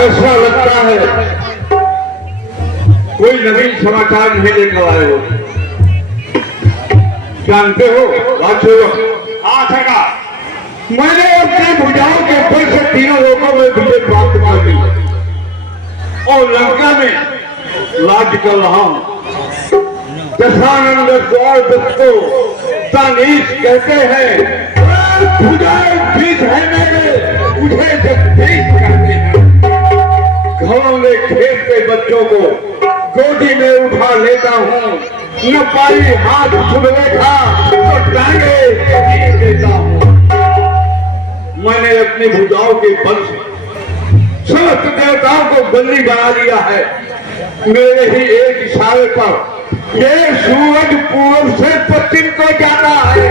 ऐसा लगता है कोई नवीन समाचार नहीं लेकर आए हो। जानते हो हाँ सरकार, मैंने अपने भुजाओं के बल से तीनों लोगों में विजय प्राप्त कर ली और लंका में राज्य कर रहा हूं। दशानंद द्वार को तानीश कहते हैं, भुजाएं बीज है मेरे, मुझे जगदीश कहते हैं। घरों में खेलते बच्चों को गोदी में उठा लेता हूँ, न पाई हाथ छुप लेता तो टांगे कभी देता हूँ। मैंने अपनी भुजाओं के बल से समस्त देवताओं को बंदी बना लिया है। मेरे ही एक इशारे पर ये सूरज पूर्व से पश्चिम को जाता है।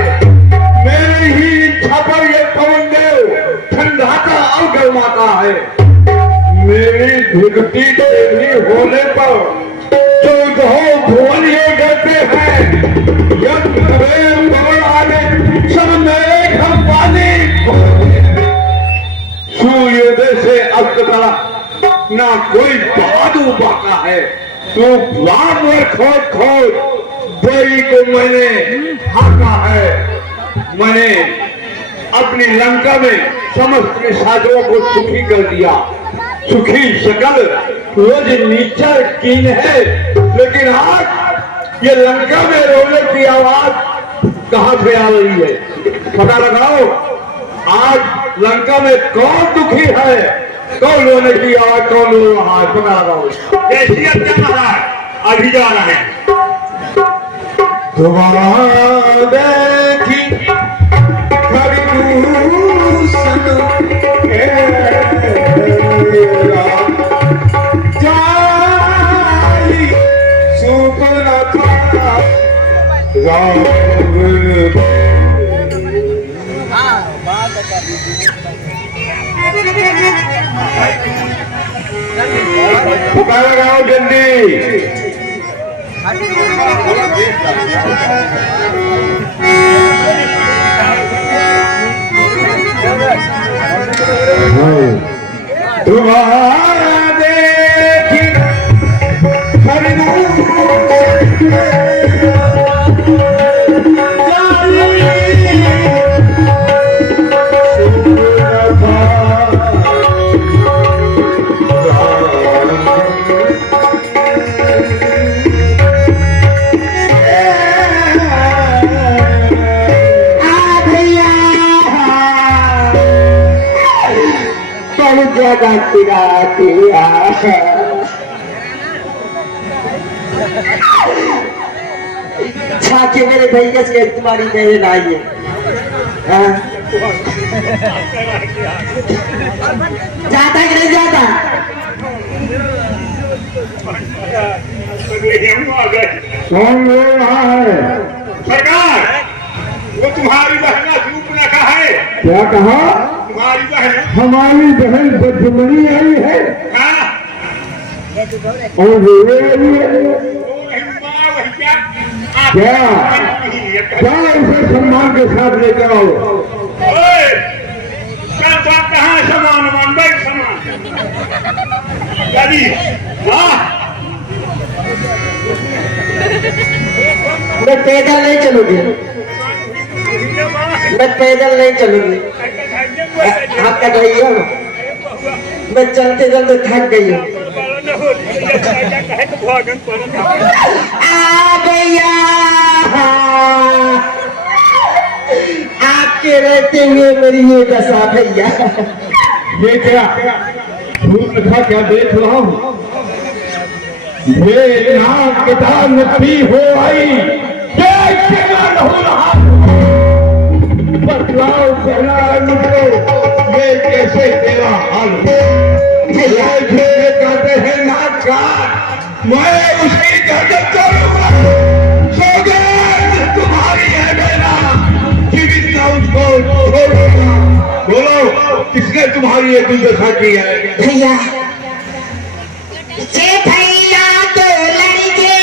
मेरी ही इच्छा पर ये पवन देव ठंडाता और गर्माता है। मेरी भिगती देवी होने पर 14 भुवन ये कहते हैं, पवन आने सब मेरे घर पानी। सूर्योदय से अस्त तक ना कोई बहादुर बाका है। तो रामवर खोद खोद बोई को मैंने हाका है। मैंने अपनी लंका में समस्त निशाचरों को सुखी कर दिया। सुखी शकल रोज नीचा कीन है, लेकिन आज ये लंका में रोने की आवाज कहां से आ रही है? पता लगाओ, आज लंका में कौन दुखी है, कौन रोने की आवाज, कौन रो रहा है, पता लगाओ। महाराज अभी जा रहे हैं। तुम्हारा देखी पुकारा गाओ जल्दी। तुम्हारा देखी छाके मेरे भैया से तुम्हारी नजर आई है। जाता कि नहीं जाता? कौन बोल रहा है? सरकार, वो तुम्हारी बहना शूर्पणखा है। क्या कहा? तुम्हारी बहन, हमारी बहन बदमनी आई है और रोए आई है। क्या क्या उसे सम्मान के साथ लेकर आओ। कहाँ समान बैठ समान मैं पैदल नहीं चलूंगी, मैं पैदल नहीं चलूंगी। आप क्या भैया, मैं चलते चलते थक गई हूँ। भैया आपके रहते हुए मेरी ये दशा भैया। ये क्या शूर्पणखा, क्या देख रहा हूँ? ये नाक नथी हो आई, हो रहा बतलाओ मुझे, ये कैसे तेरा हाल? कहते हैं नाक काट, मैं उसकी गर्दन तोड़ूंगा। सौगंध तुम्हारी है मेरा, जीवित ना उसको छोड़ूंगा। बोलो, किसने तुम्हारी ये दुर्दशा की है? भैया जे भैया तो लड़के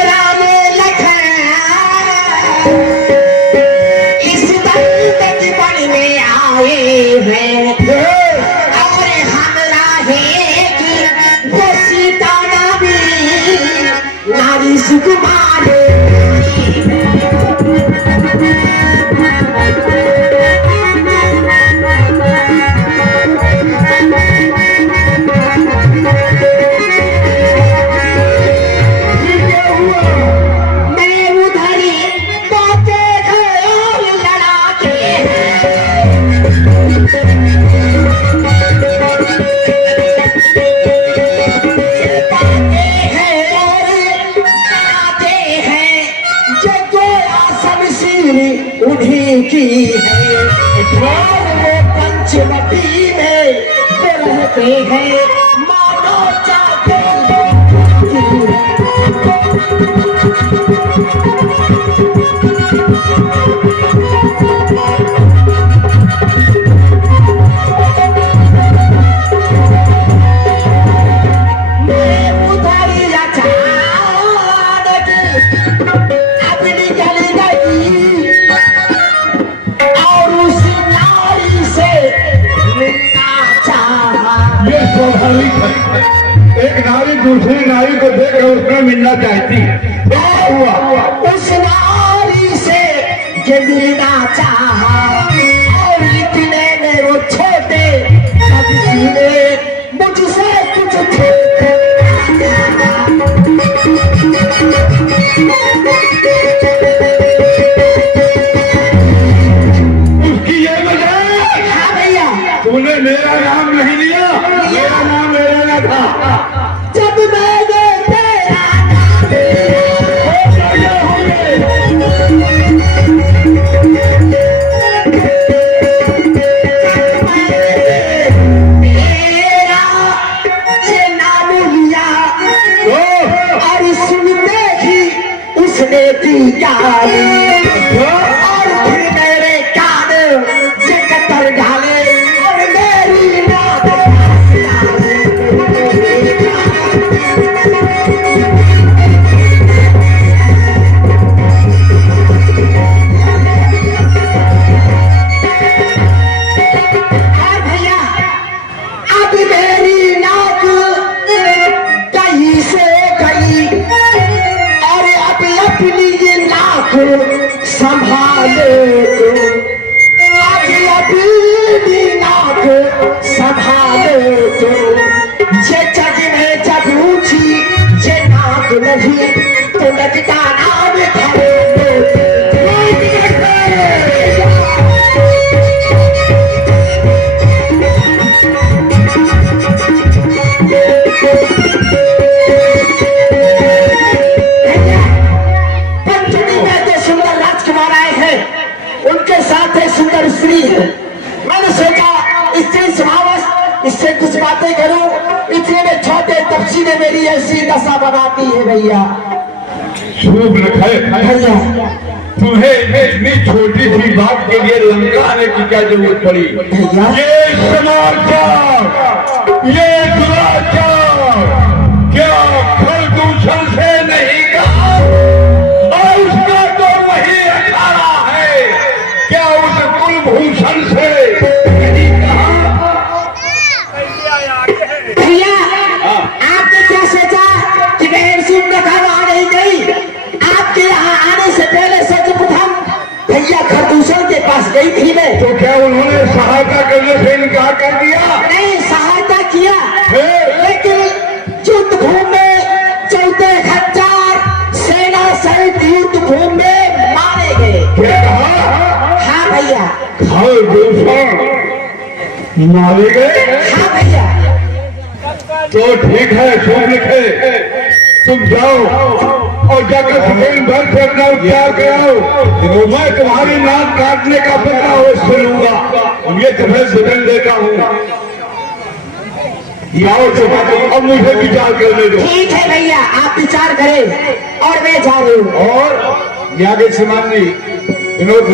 राम लखन, इस दंत जीवन में आए हैं और उन्हीं की है और वो पंचवटी में तो रहते हैं मानो चाहते एक नारी दूसरी नारी को देख कर उसमें मिलना चाहती है। क्या हुआ? उस नारी से जो मिलना चाहा और इतने में वो छोटे कभी ने मुझसे कुछ उसकी ये वजह। हाँ भैया, तूने मेरा नाम नहीं लिया, मेरा नाम लेना था। जब मैंने तेरा नाम लिया और सुनते ही उसने दी गाली और फिर मेरे कान से कतर डाले और मेरी भैया अब मेरी नाक कहीं से गई और अब अपनी ये नाक संभाले तो अब अपनी नाक संभाले तो ये जग में जब ऊंची ये नाक नहीं तो लगता नाम खड़े उनके साथ एक सुंदर स्त्री है। मैंने सोचा स्त्री स्वभाव इससे कुछ बातें करूं, इतने में छोटे तपसी ने मेरी ऐसी दशा बनाती है भैया। शुभ रखे भैया तुम्हें इतनी छोटी सी बात के लिए लंका आने की क्या जरूरत पड़ी? भैया ये समाचार, ये दुराचार क्या प्रदूषण से नहीं कहा? और उसका तो वही अखाड़ा है, क्या उस कुलभूषण से नहीं कहा? भैया आपने क्या सोचा कि बहन सुन रखा वहां नहीं गई? आपके यहाँ आने से पहले सर्वप्रथम भैया खरदूषण के पास गई थी मैं। तो क्या उन्होंने सहायता करने से इनकार कर दिया? नहीं, सहायता किया फिर? लेकिन युद्ध भूमि में 14,000 सेना सहित युद्ध भूमि में मारे गए। क्या कहा? हाँ भैया, खरदूषण मारे गए? हाँ भैया। तो ठीक है, शुभ लिखे, तुम जाओ और जाकर दिन भर से अपना उपचार कराओ। मैं तुम्हारी नाक काटने का बदला अवश्य लूंगा, ये तुम्हें वचन देता हूँ। जाओ तो अब मुझे विचार करने दो। ठीक है भैया, आप विचार करें और मैं जा रही हूँ। और यागे श्रीमान जी विनोद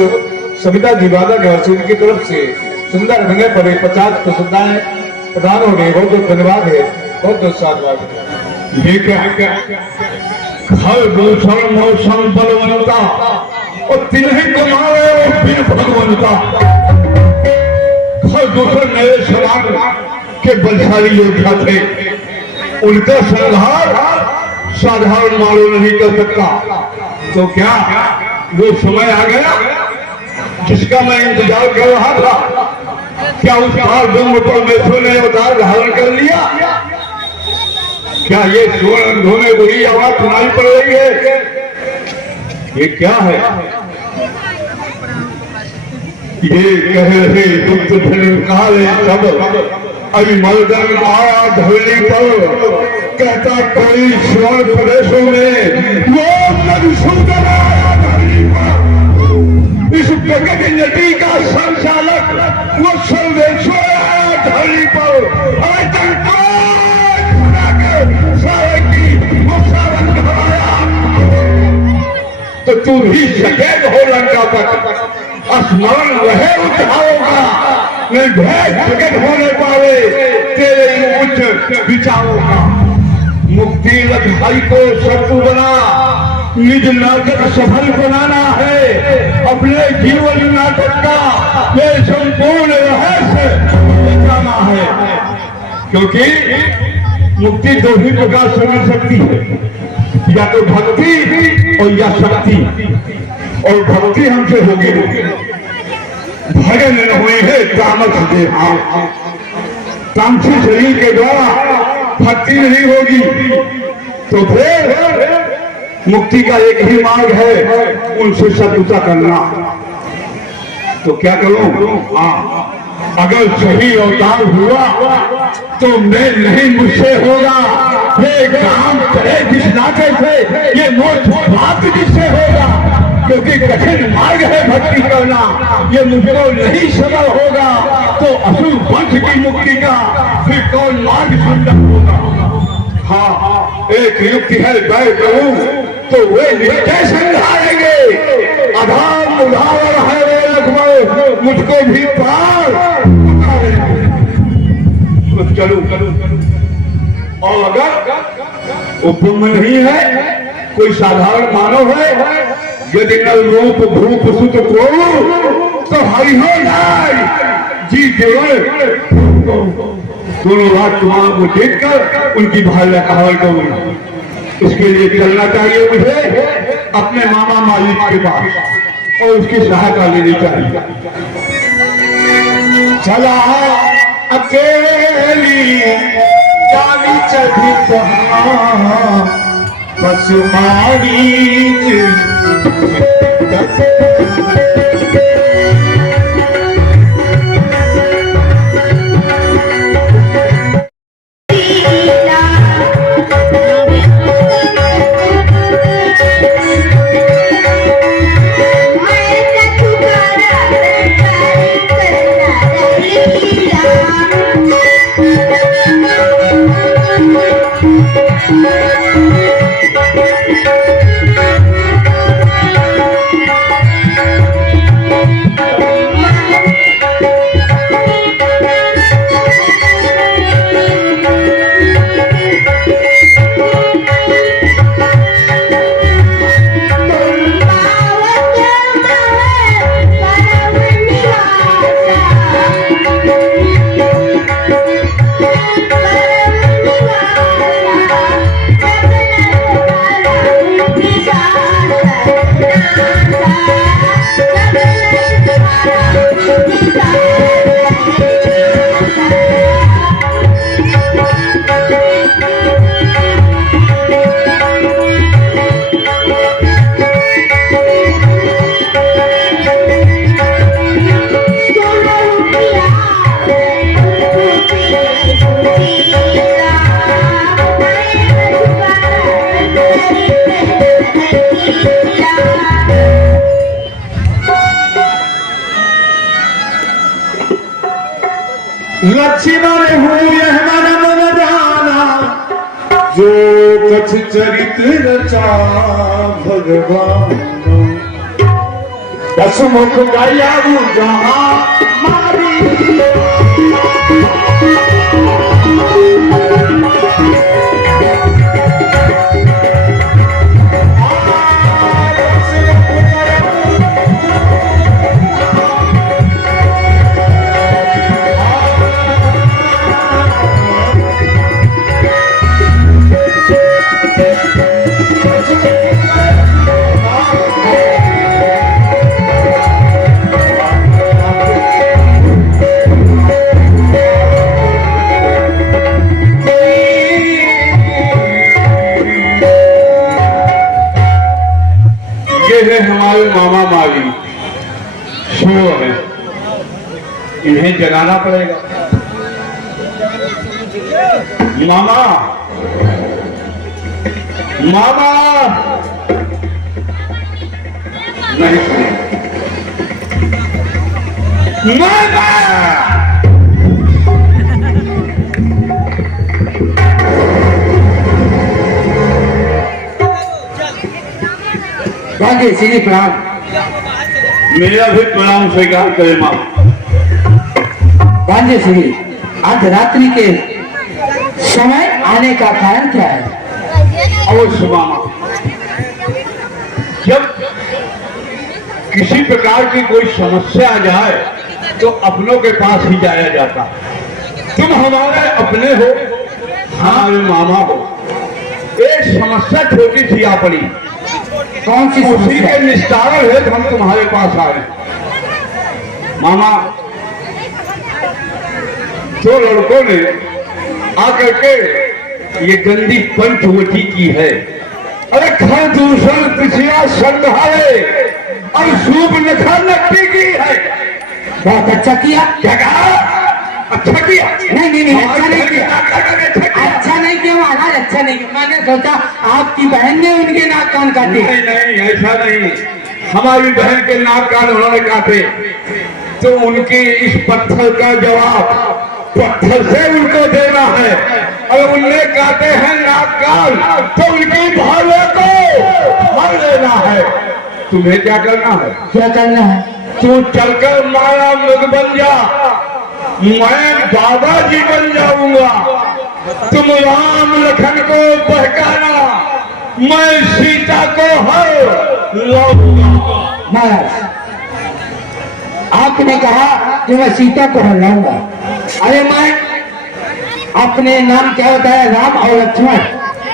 सविता दिवादा घर से उनकी तरफ से सुंदर रंगे पर 50 प्रसन्नताएं प्रदान हो गए। बहुत बहुत धन्यवाद है, बहुत बहुत साधुवाद है। ये क्या खरदूषण मौसम बलवंता और तिन्हें कमावे और फिर भगवंता। खरदूषण मेरे समान के बलशाली योद्धा थे, उनका संहार साधारण मालूम नहीं कर सकता। तो क्या वो समय आ गया जिसका मैं इंतजार कर रहा था? क्या उस काल ब्रह्म परमेश्वर ने अवतार धारण कर लिया? क्या ये स्वर्ण धोने बुरी आवाज सुनाई पड़ रही है? ये क्या है? ये कह रहे दुख काले सब अभी मर्दन आया धरनी पर, कहता कोई स्वर प्रदेशों में वो मधुसूदन आया धरनी पर। इस प्रगति नदी का संचालक वो सर्वेश्वर आया धरनी पर। अरे सारे की वो सावन घबराया तो तू भी सकेत हो लंका तक, स्मरण रहे उठाओगा निर्भय प्रकट होने पावे तेरे उच्च विचारों का। मुक्ति रथ भाई को शत्रु बना, निज नाटक सफल बनाना है। अपने जीवन नाटक का ये संपूर्ण रहस्य बताना है, क्योंकि मुक्ति दो ही प्रकार से मिल सकती है, या तो भक्ति और या शक्ति। और भक्ति हमसे होगी भजन हुए है तामस देहा, तामसी शरीर के द्वारा भक्ति नहीं होगी। तो फिर मुक्ति का एक ही मार्ग है, उनसे शत्रुता करना। तो क्या करूं? अगर सही अवतार हुआ तो मैं नहीं, मुझसे होगा। ये काम करे जिस नाते से, ये मोक्ष प्राप्त जिससे होगा, क्योंकि कठिन मार्ग है भक्ति करना। ये मुझको नहीं सरल होगा तो असुर वंश की मुक्ति का फिर कौन मार्ग सुंदर होगा। हाँ, एक युक्ति है, मैं करूं तो वे निश्चय समझाएंगे। अधाम उदाहरण है वे लक्ष्मण, मुझको भी पार तो चलू। और अगर उपम नहीं है, कोई साधारण मानव है, यदि नल रूप भूप सुत को तो हरिहर जाए जी केवल दोनों राजकुमार को देखकर उनकी भाषा कहावल करूं। इसके लिए चलना चाहिए मुझे अपने मामा मालिक के पास और उसकी सहायता लेनी चाहिए। चला अकेली जानी चढ़ी बस मारी लक्ष्मण हूँ यह मन मन जाना, जो कछ चरित रचा भगवान। दसमुख गया जहाँ मारी हमारे मामा माली शो है। इन्हें जगाना पड़ेगा। मामा, मामा, नहीं सुने। मामा, भाग्य श्री प्रणाम। मेरा भी प्रणाम स्वीकार करे माँ। भाग्य श्री, आज रात्रि के समय आने का कारण क्या है? अवश्य मामा, जब किसी प्रकार की कोई समस्या आ जाए तो अपनों के पास ही जाया जाता। तुम हमारे अपने हो, हमारे मामा हो। एक समस्या छोटी सी आ पड़ी, कौन सी उसी समस्या? के निस्तारण है हम तुम्हारे पास आए। मामा, दो लड़कों ने आकर के ये गंदी पंचवटी की है। अरे खर दूषण पिछला संघारे और सूप नखा नट्टी की है। बहुत अच्छा किया। क्या कहा? अच्छा किया? नहीं नहीं नहीं, अच्छा नहीं किया। अच्छा अच्छा नहीं किया महाराज, अच्छा नहीं किया। मैंने सोचा आपकी बहन ने उनके नाक कान काटे। नहीं नहीं, ऐसा नहीं। हमारी बहन के नाक कान उन्होंने काटे तो उनकी इस पत्थर का जवाब पत्थर से उनको देना है। अगर उनने काटे हैं नाक कान तो उनकी भाले को मर लेना है। तुम्हें क्या करना है? क्या करना है? तू चलकर माया मृग बन जा, मैं बाबा जी बन जाऊंगा। तुम राम लखन को बहकाना, मैं सीता को हर लाऊंगा। महाराज, आपने कहा कि मैं सीता को हर लाऊंगा। अरे मैं अपने नाम क्या होता है? राम और लक्ष्मण।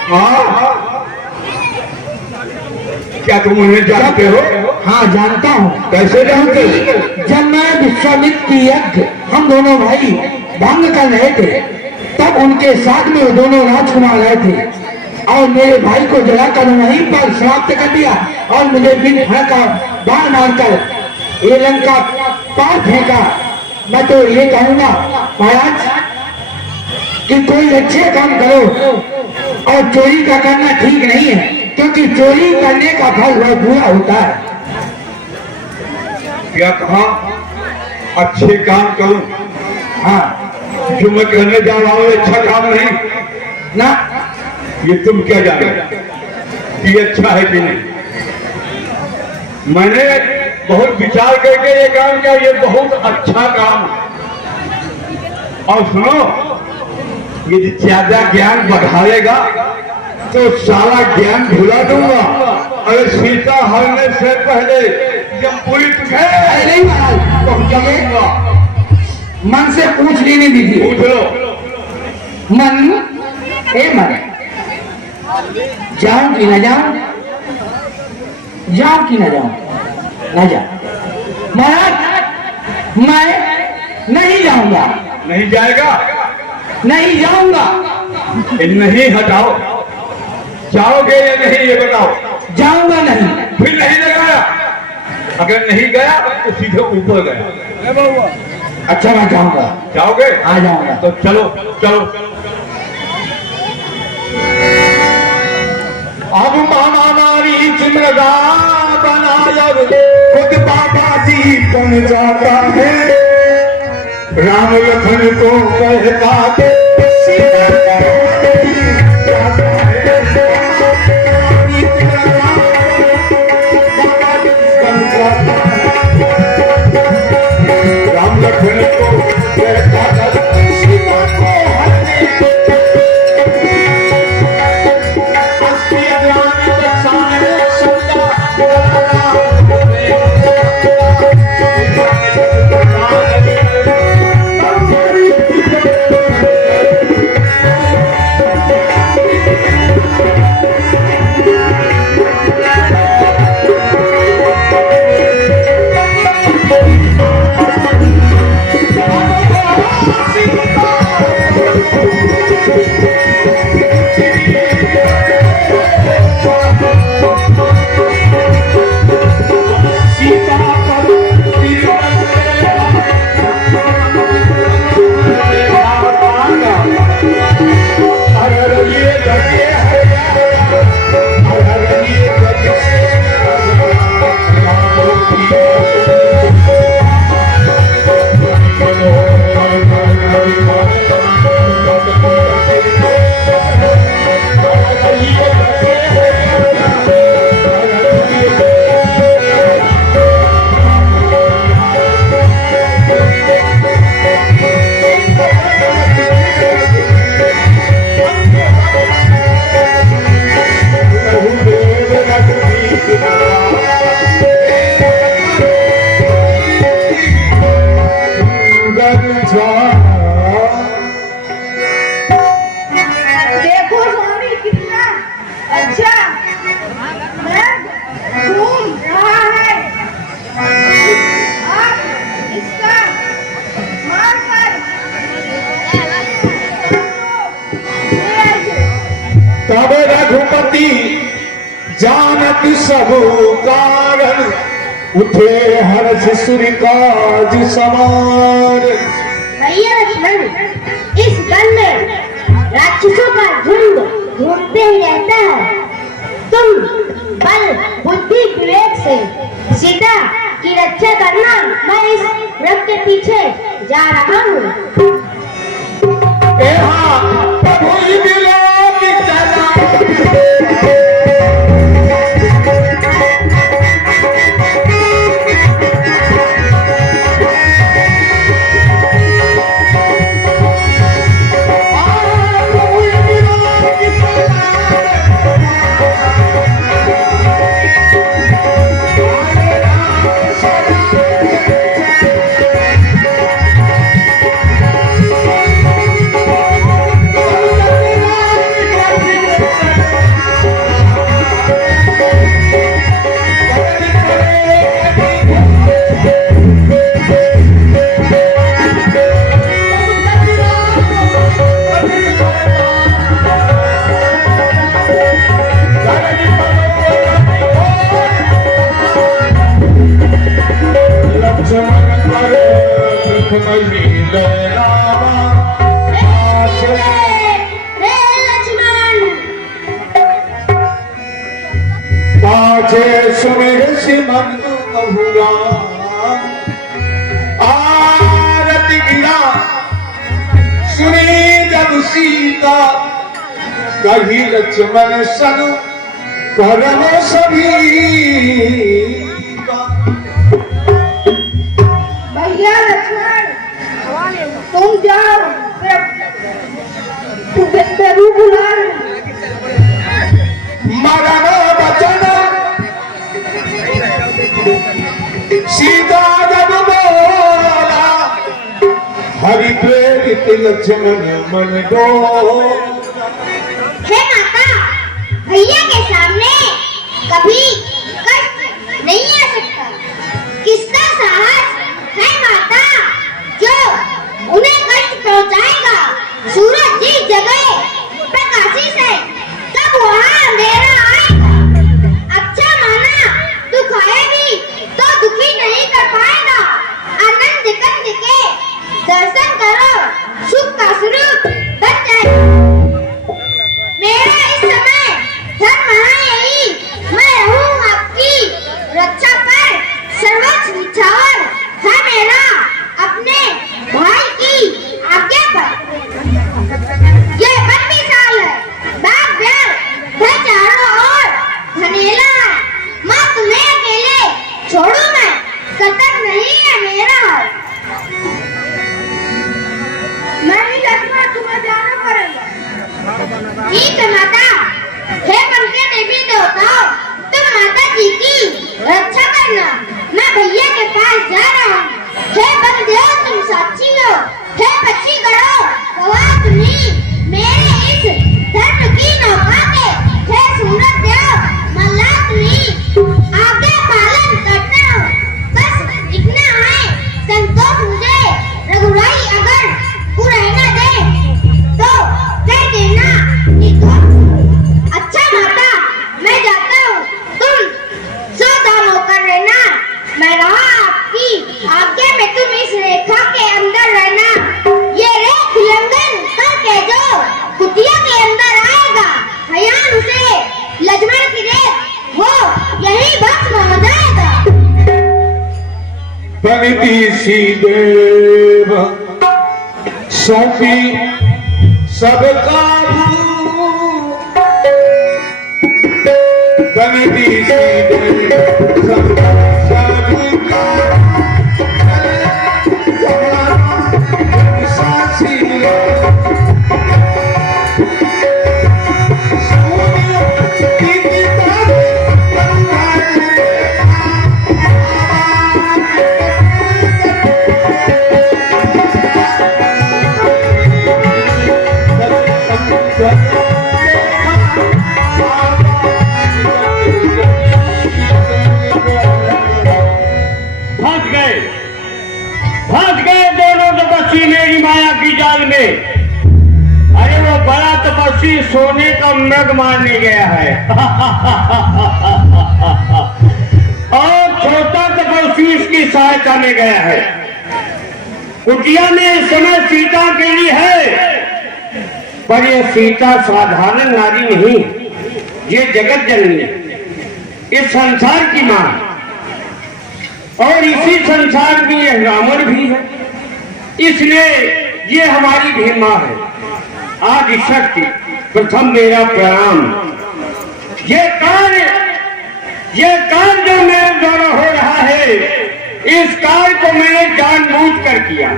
हाँ, क्या तुम उन्हें जानते हो? हाँ जानता हूँ। कैसे जानते हो? क्योंकि जब मैं विश्वामित्र की यज्ञ हम दोनों भाई भंग कर रहे थे, तब उनके साथ में वो दोनों राजकुमार रहे थे और मेरे भाई को जलाकर वहीं पर समाप्त कर दिया और मुझे बिन का बाण मारकर ये लंका पार फेंका। मैं तो ये कहूंगा महाराज कि कोई अच्छे काम करो और चोरी का करना ठीक नहीं है, क्योंकि चोरी करने का फल बहुत बुरा होता है। क्या कहा? अच्छे काम करो? हाँ जो मैं कहने जा रहा हूँ अच्छा काम नहीं ना, ये तुम क्या जानो कि अच्छा है कि नहीं? मैंने बहुत विचार करके ये काम किया, ये बहुत अच्छा काम है। और सुनो, ये ज्यादा ज्ञान बढ़ाएगा तो सारा ज्ञान भुला दूंगा। अरे सीता हरने से पहले जब पुलिस अरे नहीं महाराज, पहुंचाऊंगा। मन से पूछ लेने दीजिए। पूछ लो। मन, ए मन, जाऊं कि न जाऊं? जाऊं कि न जाऊं? न जाऊं। महाराज, मैं नहीं जाऊंगा। नहीं जाएगा? नहीं जाऊंगा। ये नहीं हटाओ, जाओगे या नहीं ये बताओ। जाऊंगा नहीं। फिर नहीं लगाया, अगर नहीं गया तो सीधे ऊपर गया। अच्छा मैं जाऊंगा। जाओगे? आ जाऊंगा। तो चलो चलो। अब मामा मारी चिमरगा बनाया खुद बाबा जी बन जाता है। राम लखन को कहता के सीता को जाता है। मारी चिमरगा बाबा जी बन जाता है। राम लखन को कहता है सीता को हरने देखो स्वामी कितना अच्छा मर्द घूम रहा है। आप इसका मार कर तब रघुपति जानत सब कारण, उठे हर्ष श्री काज समान। भैया लक्ष्मण, इस वन में राक्षसों का झुंड घूमते ही रहता है। तुम बल बुद्धि विवेक से सीता की रक्षा करना। मैं इस रथ के पीछे जा रहा हूँ। प्रभु विलोक चला, आरती गिरा सुनी जब सीता, कही लक्ष्मण सन करम सभी। भैया लक्ष्मण, तुम जाओ, प्रभु बुला रहे। मरण वचन सीता जब बोला, हरि प्रेरित लक्ष्मण मन दो। हे माता, भैया के सामने कभी कष्ट नहीं आ सकता। किसका साहस है माता जो उन्हें कष्ट पहुंचाएगा? सूरज जिस जगह प्रकाशित है, तब वहाँ अंधेरा आएगा। अच्छा माना, दुख आएगी तो दुखी नहीं कर पाएगा। आनंद कंद के दर्शन करो, सुख का स्वरूप बन जाए। मेरा इस समय धर्म है यही, मैं रहूं आपकी रक्षा पर। सर्वोच्च निछावर है मेरा अपने भाई की आज्ञा पर। ये 32 साल है, बाप प्यार है चारों ओर घनेला है। माँ तुम्हें अकेले छोड़ू मैं, कतक नहीं है मेरा। मैं नहीं लक्ष्मण, तुम्हें जाना पड़ेगा। ठीक है माता। हे बन के देवी देवताओं, तुम माता जी की रक्षा करना। मैं भैया के पास जा रहा हूँ। हे बन देव, तुम साक्षी हो। हे पक्षी गढ़ो गवाह तुम्ही मेरे इस धर्म की नौका के। हे सूरज देव मल्ला तुम्ही आगे पालन करते हो। बस इतना है संतोष मुझे। रघुराई अगर रहना दे तो कह देना निर्दोष। अच्छा माता, मैं जाता हूँ, तुम सावधान होकर रहना। मैं रहा आपकी आज्ञा में, तुम इस रेखा के अंदर रहना। ये रेख उल्लंघन करके जो कुटिया के अंदर आएगा, हयान उसे लक्ष्मण की रेख वो यही भस्म हो जाएगा। बनिती सी देव सौंपी सबका बनिती सी देव सबका साक्षी माया की जाल में। अरे वो बड़ा तपस्वी सोने का मृग मारने गया है और छोटा तपस्वी इसकी सहायता में गया है। कुटिया में इस समय सीता के लिए है, पर यह सीता साधारण नारी नहीं, ये जगत जननी, इस संसार की मां, और इसी संसार में यह रावण भी है, इसलिए ये हमारी भी मां है। आदि शक्ति प्रथम मेरा प्रणाम। ये कार्य जो मेरे द्वारा हो रहा है, इस कार्य को मैंने जानबूझकर किया,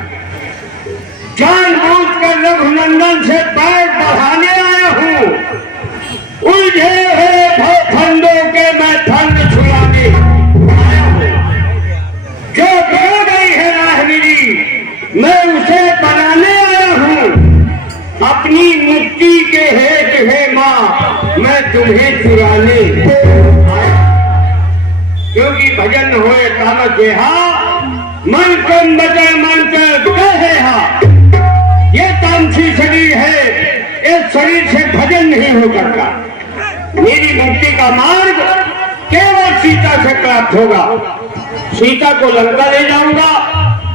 जानबूझकर रघुनंदन से पैर बढ़ाने आया हूं। उलझे हुए फंदों के मैं फंद छुड़ाने आया हूं। जो खो गई है राह मेरी, मैं उसे बनाने आया हूं। अपनी मुक्ति के हेतु है मां, मैं तुम्हें चुराने आया। क्योंकि भजन होए तन जेहा, मन कम बचे मन कर कहे हा। ये तामसी शरीर है, इस शरीर से भजन नहीं हो सकता। मेरी मुक्ति का मार्ग केवल सीता से प्राप्त होगा। सीता को लंका ले जाऊंगा,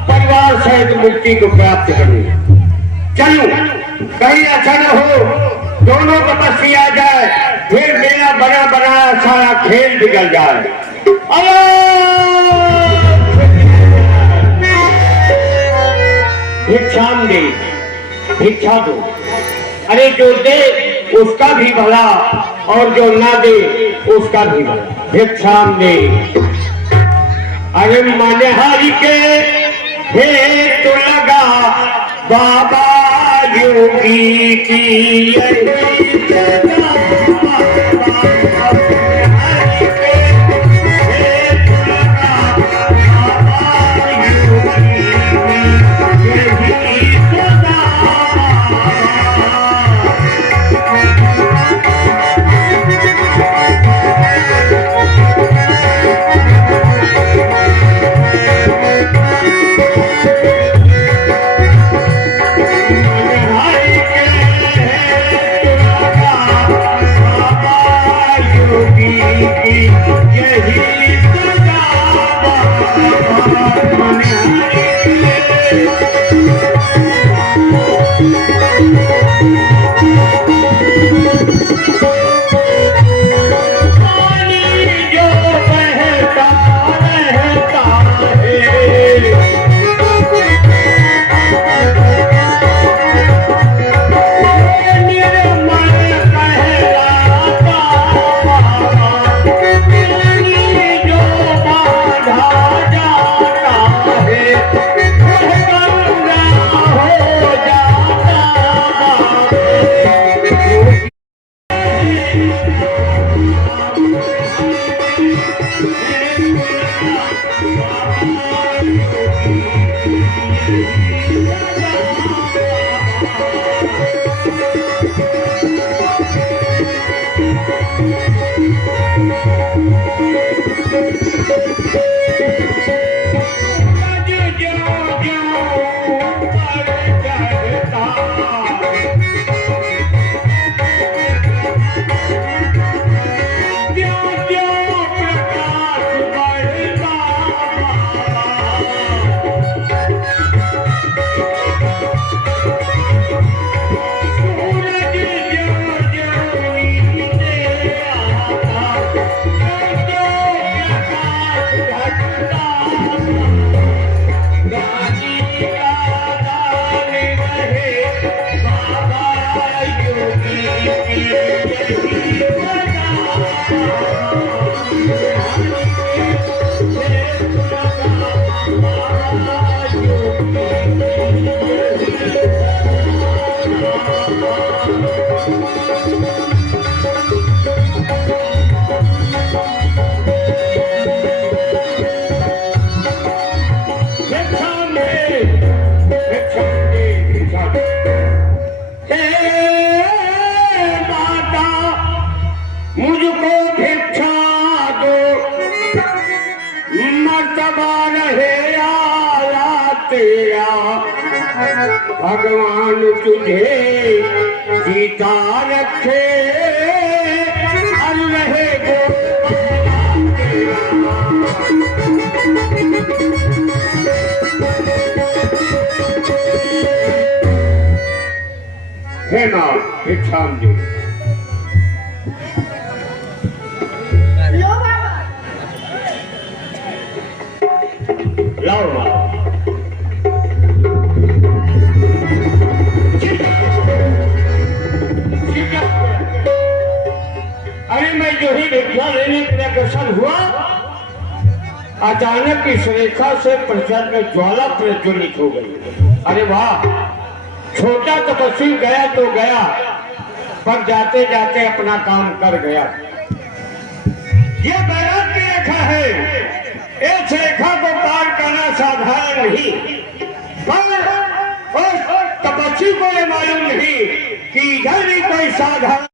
परिवार सहित मुक्ति को प्राप्त करूंगा। चलूं, कहीं ऐसा न हो दोनों तपस्वी आ जाए, फिर मेरा बना बनाया सारा खेल बिगड़ जाए। भिक्षाम दे, भिक्षा दो। अरे जो दे उसका भी भला, और जो ना दे उसका भी भला। भिक्षाम दे। अरे मनहारी के हेतु लगा बाबा योगी की भगवान तुझे जीता रखे और रहे हे माँ भिक्षाम जी। लो बाबा। लाओ माँ। अरे मैं जो ही भिक्षा लेने के लिए अग्रसर हुआ, अचानक इस रेखा से प्रचंड ज्वाला प्रज्वलित हो गई। अरे वाह, छोटा तपस्वी गया तो गया, पर जाते जाते अपना काम कर गया। ये बैराग की रेखा है, इस रेखा को पार करना साधारण नहीं, पर उस तपस्वी को ये मालूम नहीं कि इधर भी कोई साधारण